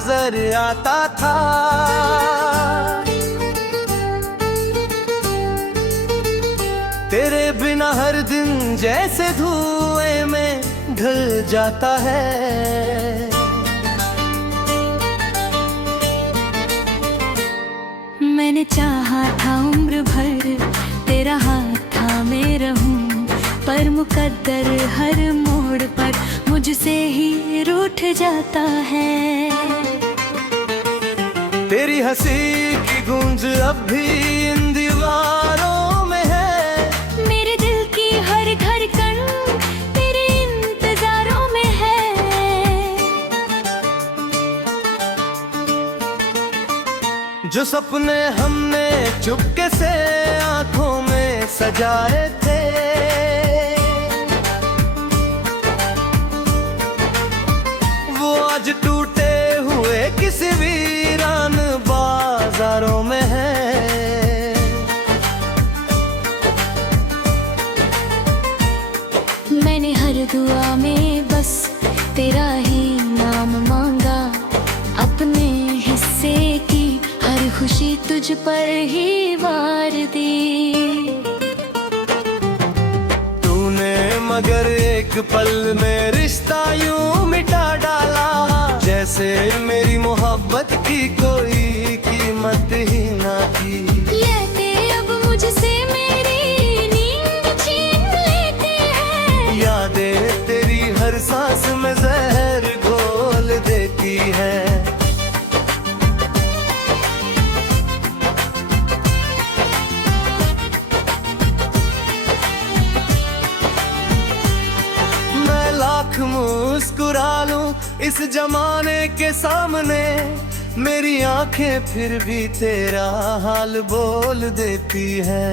नजर आता था। तेरे बिना हर दिन जैसे धुएं में ढल जाता है। मैंने चाहा था उम्र भर तेरा हाथ थामे रहूं, पर मुकद्दर हर मोड़ पर मुझसे ही रूठ जाता है। तेरी हंसी की गूंज अब भी इन दीवारों में है। मेरे दिल की हर धड़कन तेरे इंतजारों में है। जो सपने हमने चुपके से आंखों में सजाए थे, वो आज टूटे हुए किसी वीरान बाजारों में है। मैंने हर दुआ में बस तेरा ही नाम मांगा, अपने हिस्से की हर खुशी तुझ पर ही वार दी। तूने मगर एक पल में रिश्ता यूं मिटा डाला, जैसे मेरी मोहब्बत की कोई कीमत ही ना थी। लेते अब मुझसे मेरी नींद छीन लेते हैं। यादें तेरी हर सांस में जहर घोल देती है। मुस्कुरा लूं इस जमाने के सामने, मेरी आंखें फिर भी तेरा हाल बोल देती है।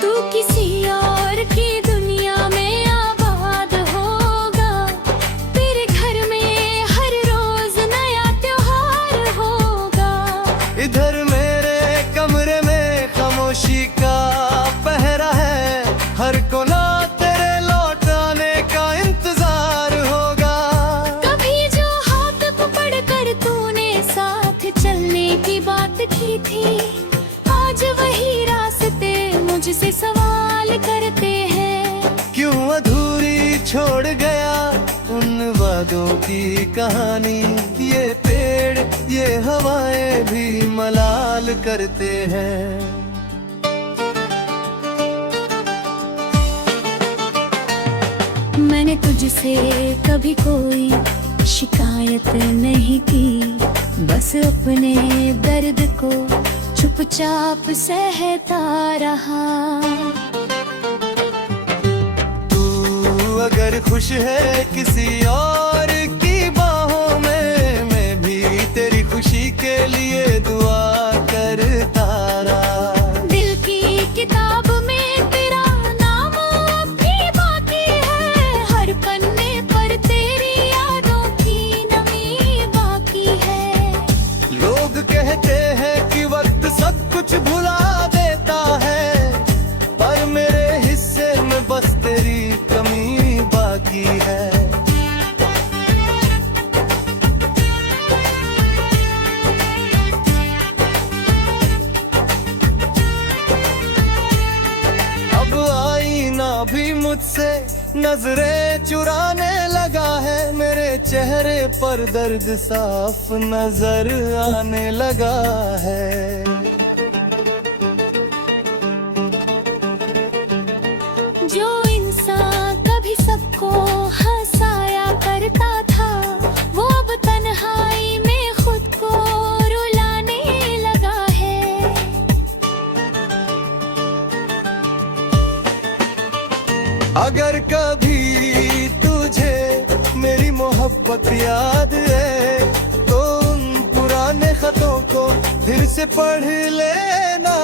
तू किसी और की दुनिया में आबाद होगा, तेरे घर में हर रोज नया त्योहार होगा। इधर मेरे कमरे में खामोशी का पहरा है, हर कोना तेरे लौट आने का इंतजार होगा। कभी जो हाथ पकड़ कर तूने साथ चलने की बात की थी, आज वही रास्ते मुझसे सवाल करते हैं। क्यों अधूरी छोड़ गया उन वादों की कहानी, ये पेड़ ये हवाएं भी मलाल करते हैं। मैंने तुझसे कभी कोई शिकायत नहीं की, बस अपने दर्द को चुपचाप सहता रहा। तू अगर खुश है किसी और की बाहों में, मैं भी तेरी खुशी के लिए दुआ करता रहा। दिल की किताब में तेरा नाम अब भी बाकी है, हर पन्ने पर तेरी यादों की नमी बाकी है। लोग कहते हैं कि वक्त सब कुछ भुला देता है, पर मेरे हिस्से में बस तेरी कमी बाकी है। अब आईना भी मुझसे नजरें चुराने लगा है, मेरे चेहरे पर दर्द साफ नजर आने लगा है। जो इंसान कभी सबको हंसाया करता था, वो अब तन्हाई में खुद को रुलाने लगा है। अगर कभी तुझे मेरी मोहब्बत याद है, तो उन पुराने खतों को फिर से पढ़ लेना।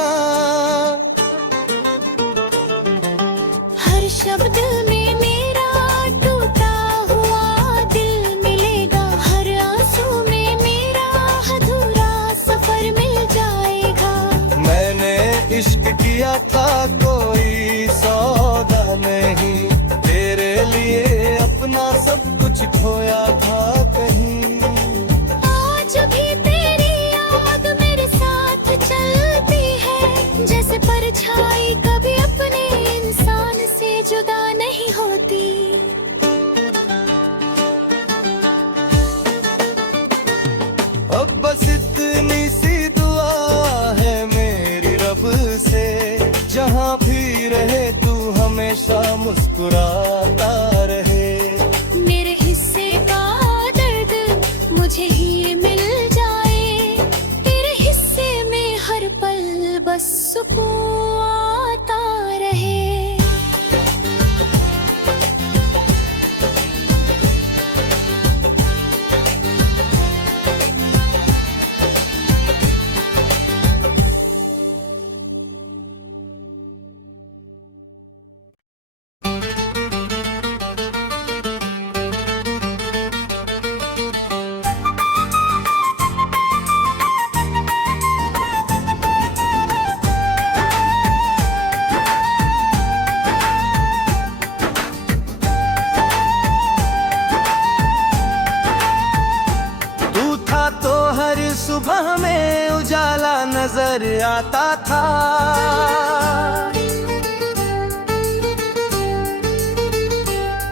हर शब्द में मेरा टूटा हुआ दिल मिलेगा, हर आंसू में मेरा अधूरा सफर मिल जाएगा। मैंने इश्क किया था कोई सौदा नहीं, तेरे लिए मुस्कुराता रहे। मेरे हिस्से का दर्द मुझे ही मिल जाए, तेरे हिस्से में हर पल बस सुकून आता रहे। सुबह में उजाला नजर आता था,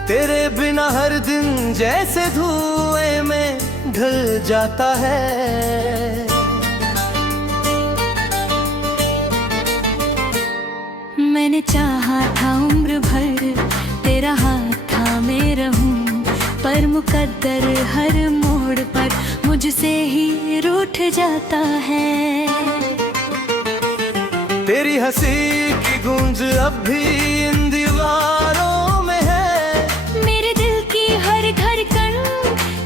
तेरे बिना हर दिन जैसे धुएं में ढल जाता है। मैंने चाहा था उम्र भर तेरा हाथ थामे रहूं, पर मुकद्दर हर मोड़ पर मुझसे ही रूठ जाता है। तेरी हंसी की गूंज अब भी इन दीवारों में है, मेरे दिल की हर धड़कन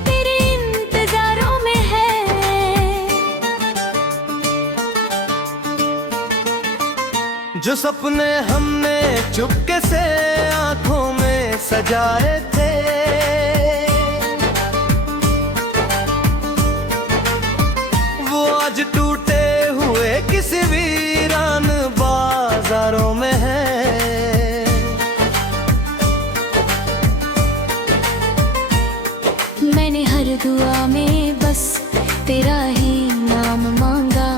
तेरे इंतजारों में है। जो सपने हमने चुपके से आंखों में सजाए थे, आज टूटे हुए किसी वीरान बाजारों में है। मैंने हर दुआ में बस तेरा ही नाम मांगा,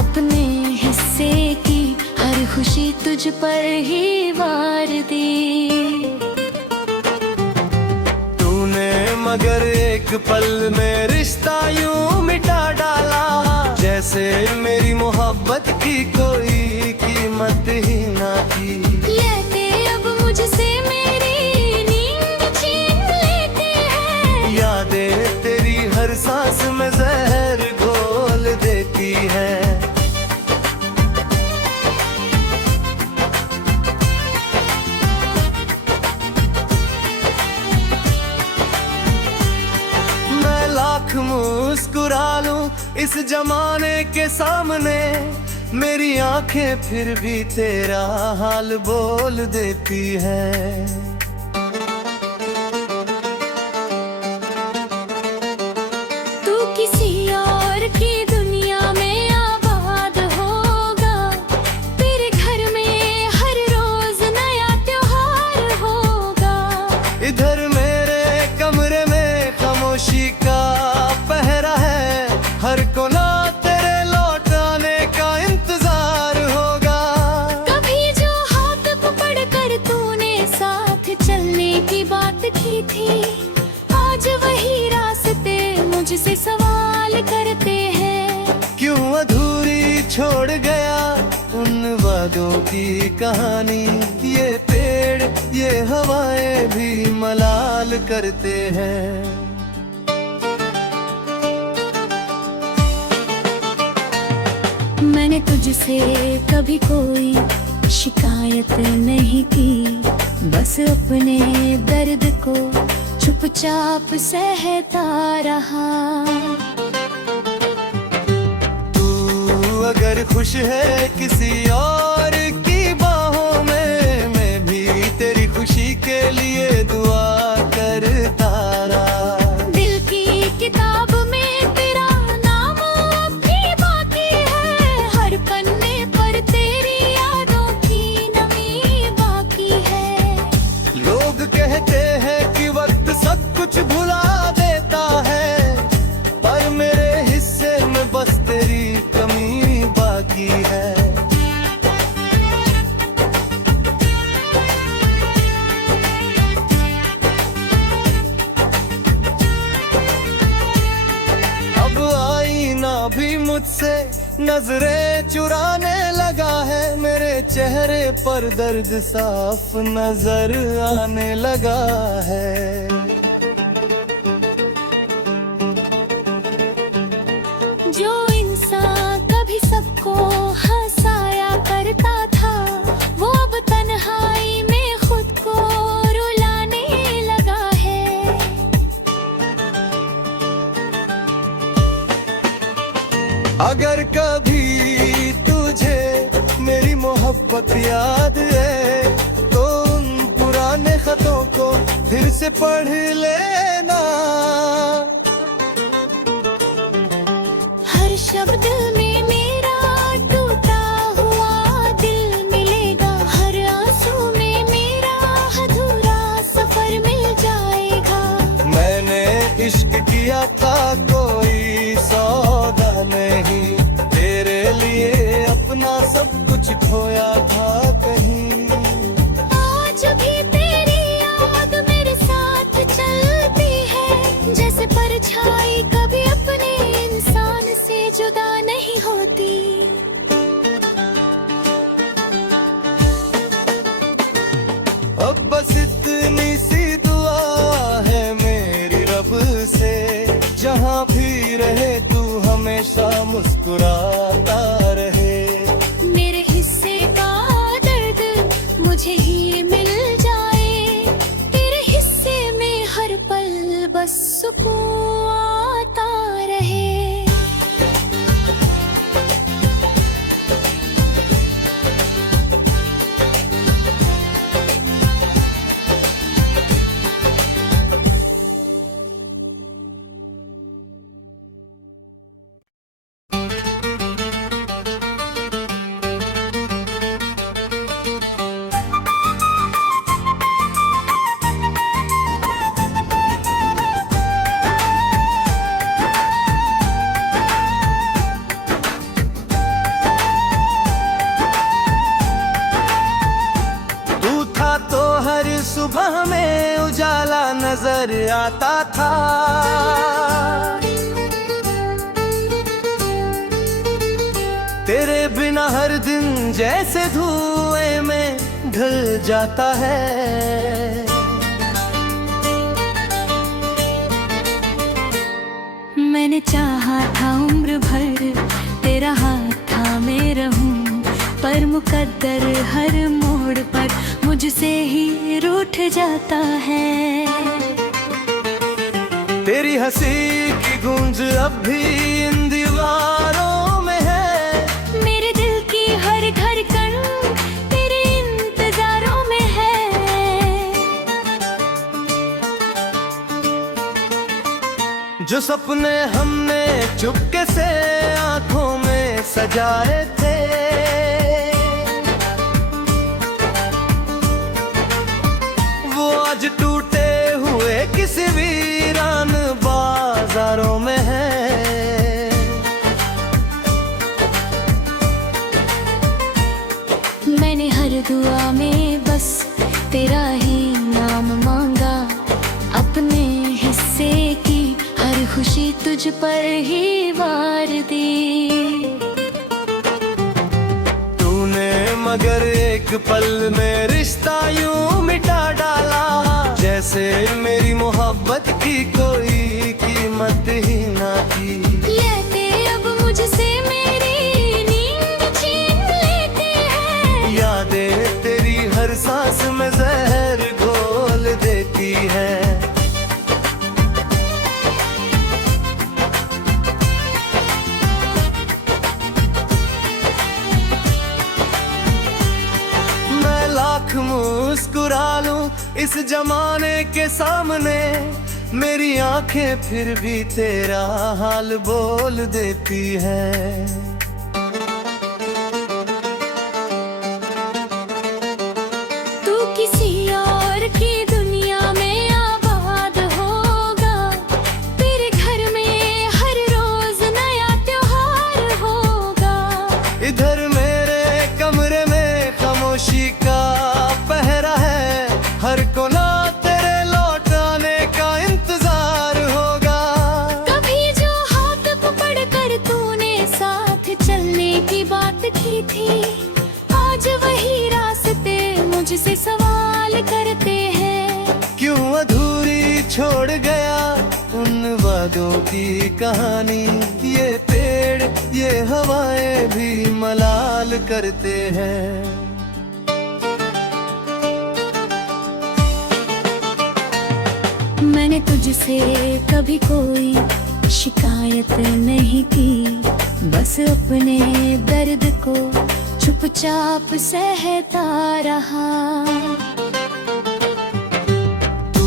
अपने हिस्से की हर खुशी तुझ पर ही वार दी। तूने मगर एक पल में रिश्ता यूं मिटा डाला, जैसे मेरी मोहब्बत की कोई कीमत ही ना थी। लेते अब मुझसे मेरी नींद छीन लेते हैं, यादें तेरी हर सांस में जहर घोल देती है। मुस्कुरा लूं इस जमाने के सामने, मेरी आंखें फिर भी तेरा हाल बोल देती है। तू किसी और की दुनिया में आबाद होगा, तेरे घर में हर रोज नया त्योहार होगा। इधर मेरे कमरे में खामोशी का पहरा है, हर कोना तेरे लौट आने का इंतजार होगा। कभी जो हाथ पकड़ कर तूने साथ चलने की बात की थी, आज वही रास्ते मुझसे सवाल करते हैं। क्यों अधूरी छोड़ गया उन वादों की कहानी, ये पेड़ ये हवाएं भी मलाल करते हैं। मैंने तुझसे कभी कोई शिकायत नहीं की, बस अपने दर्द को चुपचाप सहता रहा। तू अगर खुश है किसी और की बाहों में, मैं भी तेरी खुशी के लिए दुआ करता रहा। दिल की किताब में तेरा नाम अब भी बाकी है, हर पन्ने पर तेरी यादों की नमी बाकी है। लोग कहते हैं कि वक्त सब कुछ भुला देता है, पर मेरे हिस्से में बस तेरी कमी बाकी है। भी मुझसे नजरें चुराने लगा है। मेरे चेहरे पर दर्द साफ नजर आने लगा है। जो इंसान कभी सबको हंसाया करता था, वो अब तन्हाई में खुद को रुलाने लगा है। अगर कभी तुझे मेरी मोहब्बत याद है, तो उन पुराने खतों को फिर से पढ़ लेना। हर शब्द में मेरा टूटा हुआ दिल मिलेगा, हर आंसू में मेरा अधूरा सफर मिल जाएगा। मैंने इश्क किया था कोई सौदा नहीं, तेरे लिए अपना सब कुछ खोया था कहीं। आज भी तेरी याद मेरे साथ चलती है, जैसे परछाई कभी अपने इंसान से जुदा नहीं होती। अब बस इतनी सी दुआ है मेरी रब से, जहाँ भी रहे तू हमेशा मुस्कुराता रहे। मेरे हिस्से का दर्द मुझे ही मिल जाए, तेरे हिस्से में हर पल बस सुकून आता रहे। सुबह में उजाला नजर आता था, तेरे बिना हर दिन जैसे धुएं में ढल जाता है। मैंने चाहा था उम्र भर तेरा हाथ था मैं रहूं, पर मुकद्दर हर मोड़ पर मुझसे ही रूठ जाता है। तेरी हंसी की गूंज अब भी इन दीवारों में है, मेरे दिल की हर धड़कन तेरे इंतजारों में है। जो सपने हमने चुपके से आंखों में सजाए थे, वो आज टूटे हुए किसी वीरान बाजारों में है। मैंने हर दुआ में बस तेरा ही नाम मांगा, अपने हिस्से की हर खुशी तुझ पर ही वार दी। तूने मगर एक पल में रिश्ता यूं मिटा डाला, जैसे मेरी मोहब्बत की कोई कीमत ही ना थी। लेते अब मुझसे मेरी नींद छीन लेते हैं, यादें तेरी हर सांस में जहर घोल देती है। मुस्कुरा लूं इस जमाने के सामने, मेरी आंखें फिर भी तेरा हाल बोल देती है। तू किसी और की दुनिया में आबाद होगा, तेरे घर में हर रोज नया त्योहार होगा। इधर मेरे कमरे में खामोशी का पहरा है, हर कोना तेरे लौट आने का इंतजार होगा। कभी जो हाथ पकड़ कर तूने रही थी, आज वही रास्ते मुझसे सवाल करते हैं। क्यों अधूरी छोड़ गया उन वादों की कहानी, ये पेड़ ये हवाएं भी मलाल करते हैं। मैंने तुझसे कभी कोई शिकायत नहीं की, बस अपने दर्द को चुपचाप सहता रहा। तू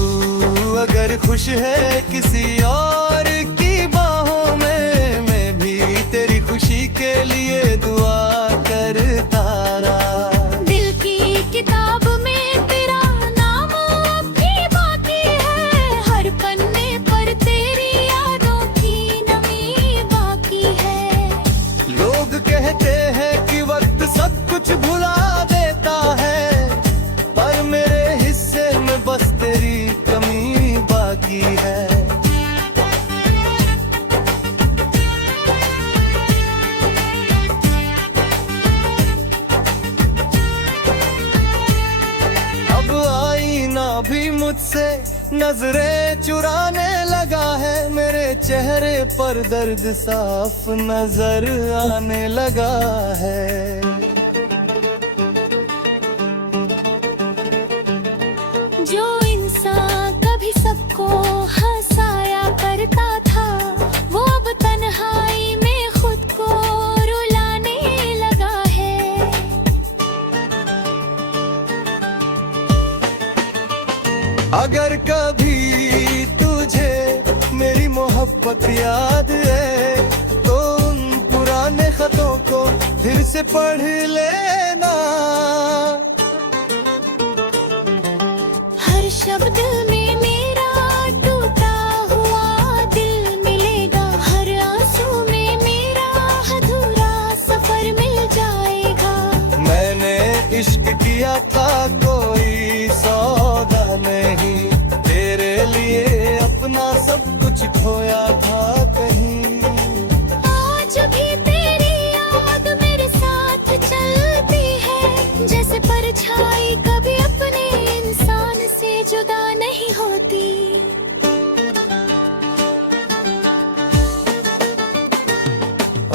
अगर खुश है किसी और की बाहों में, मैं भी तेरी खुशी के लिए दुआ करता रहा। दिल की किताब में तेरा नाम अब भी बाकी है, हर पन्ने पर तेरी यादों की नमी बाकी है। लोग कहते हैं कि वक्त सब कुछ भुला देता है, पर मेरे हिस्से में बस तेरी कमी बाकी है। अब आईना भी मुझसे नजरें चुराने लगा है, मेरे चेहरे पर दर्द साफ नजर आने लगा है। जो इंसान कभी सबको हंसाया करता था, वो अब तन्हाई में खुद को रुलाने लगा है। अगर कभी तुझे मेरी मोहब्बत याद है, तो उन पुराने खतों को फिर से पढ़ लेना। हर शब्द में मेरा टूटा हुआ दिल मिलेगा, हर आंसू में मेरा अधूरा सफर मिल जाएगा। मैंने इश्क किया था कोई सौदा नहीं, तेरे लिए अपना सब कुछ खोया था कहीं। आज भी तेरी याद मेरे साथ चलती है, जैसे परछाई कभी अपने इंसान से जुदा नहीं होती।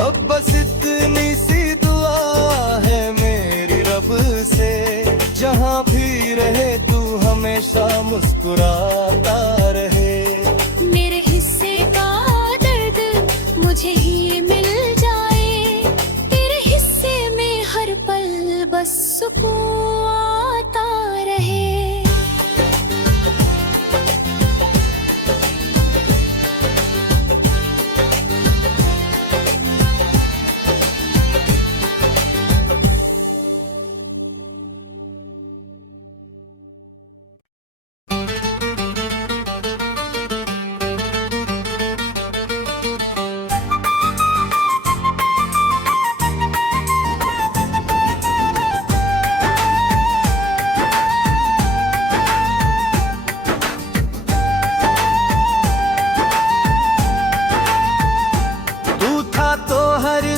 अब बस इतनी सी दुआ है मेरी रब से, जहाँ भी रहे तू हमेशा मुस्कुराता रहे। मेरे हिस्से का दर्द मुझे ही मिल जाए, तेरे हिस्से में हर पल बस सुकून आता रहे।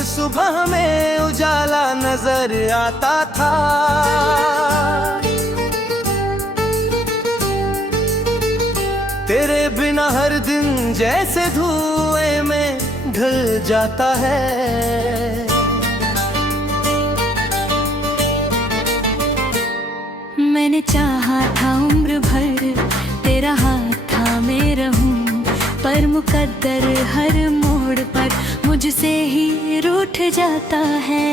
सुबह में उजाला नजर आता था, तेरे बिना हर दिन जैसे धुएं में ढल जाता है। मैंने चाहा था उम्र भर तेरा हाथ थामे रहूं, पर मुकद्दर हर मोड़ पर मुझसे ही रूठ जाता है।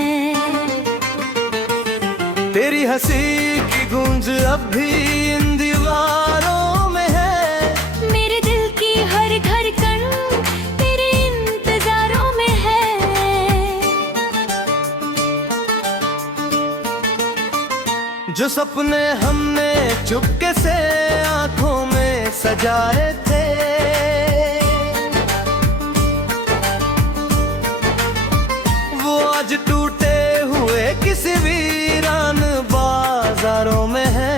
तेरी हंसी की गूंज अब भी इन दीवारों में है, मेरे दिल की हर धड़कन तेरे इंतजारों में है। जो सपने हमने चुपके से आंखों में सजाए थे, वो आज टूटे हुए किसी वीरान बाजारों में है।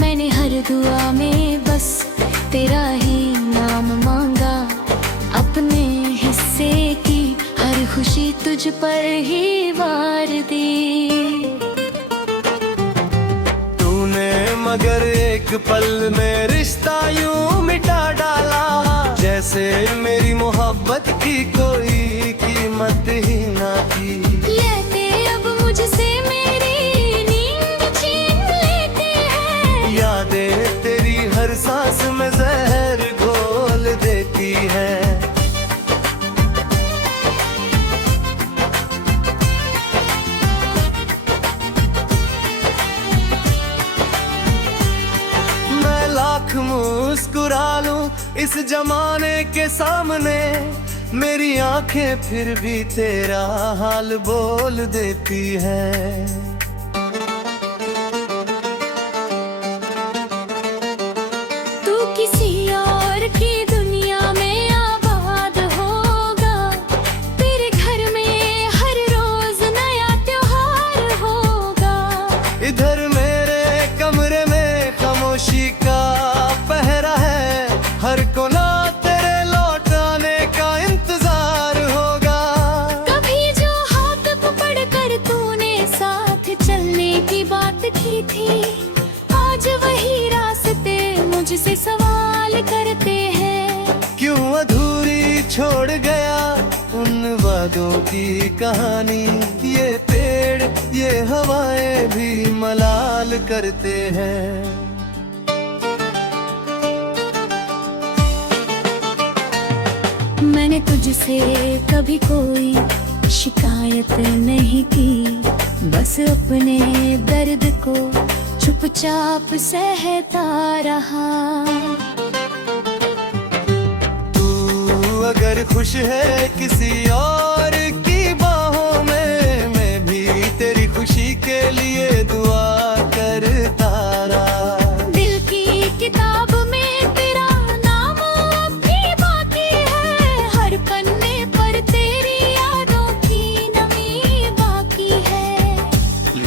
मैंने हर दुआ में बस तेरा ही नाम मांगा, तुझ पर ही वार दी। तूने मगर एक पल में रिश्ता यूं मिटा डाला, जैसे मेरी मोहब्बत की कोई कीमत ही ना थी। लेते अब मुझसे मेरी नींद छीन लेते हैं, यादें तेरी हर सांस में जहर घोल देती है। मैं लाख मुस्कुरा लूं इस जमाने के सामने, मेरी आंखें फिर भी तेरा हाल बोल देती है। तू किसी और की दुनिया में आबाद होगा, तेरे घर में हर रोज नया त्योहार होगा। इधर मेरे कमरे में खामोशी का पहरा है, हर कोना तेरे लौट आने का इंतजार होगा। कभी जो हाथ पकड़ कर तूने साथ चलने की बात की थी, आज वही रास्ते मुझसे सवाल करते हैं। क्यों अधूरी छोड़ गया उन वादों की कहानी, ये पेड़ ये हवाएं भी मलाल करते हैं। मैंने तुझसे कभी कोई शिकायत नहीं की, बस अपने दर्द को चुपचाप सहता रहा। तू अगर खुश है किसी और की बाहों में, मैं भी तेरी खुशी के लिए दुआ करता रहा। दिल की किताब में तेरा नाम अब भी बाकी है, हर पन्ने पर तेरी यादों की नमी बाकी है।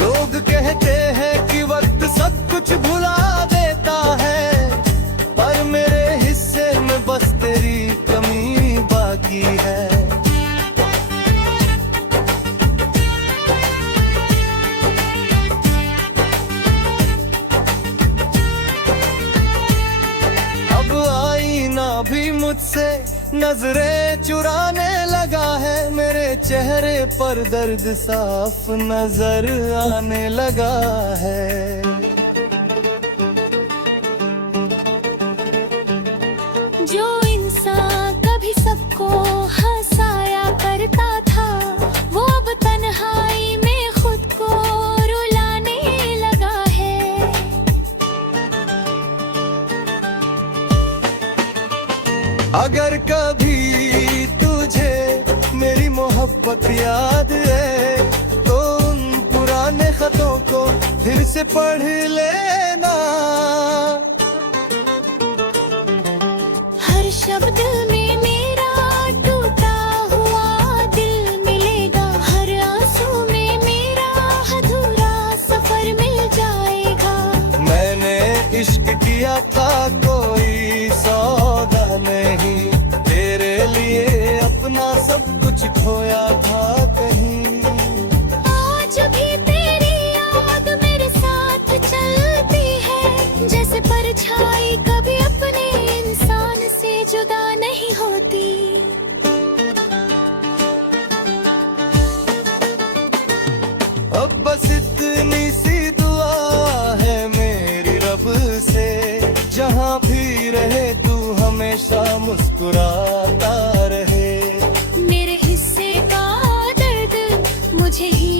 लोग कहते हैं कि वक्त सब कुछ भुला देता है, पर मेरे हिस्से में बस तेरी कमी बाकी है। अब आईना भी मुझसे नजरें चुराने लगा है, मेरे चेहरे पर दर्द साफ नजर आने लगा है। जो इंसान कभी सबको हंसाया करता था, वो अब तन्हाई में खुद को रुलाने लगा है। अगर कभी तुझे मेरी मोहब्बत याद है, तो उन पुराने खतों को फिर से पढ़ लेना। हर शब्द में मेरा टूटा हुआ दिल मिलेगा, हर आंसू में मेरा अधूरा सफर मिल जाएगा। मैंने इश्क किया था कोई सौदा नहीं, तेरे लिए अपना सब कुछ खोया था कहीं। आज भी तेरी याद मेरे साथ चलती है, जैसे परछाई कभी अपने इंसान से जुदा नहीं होती। अब बस इतनी सी दुआ है मेरी रब से, जहाँ भी रहे तू हमेशा मुस्कुराता रहे। मेरे हिस्से का दर्द मुझे ही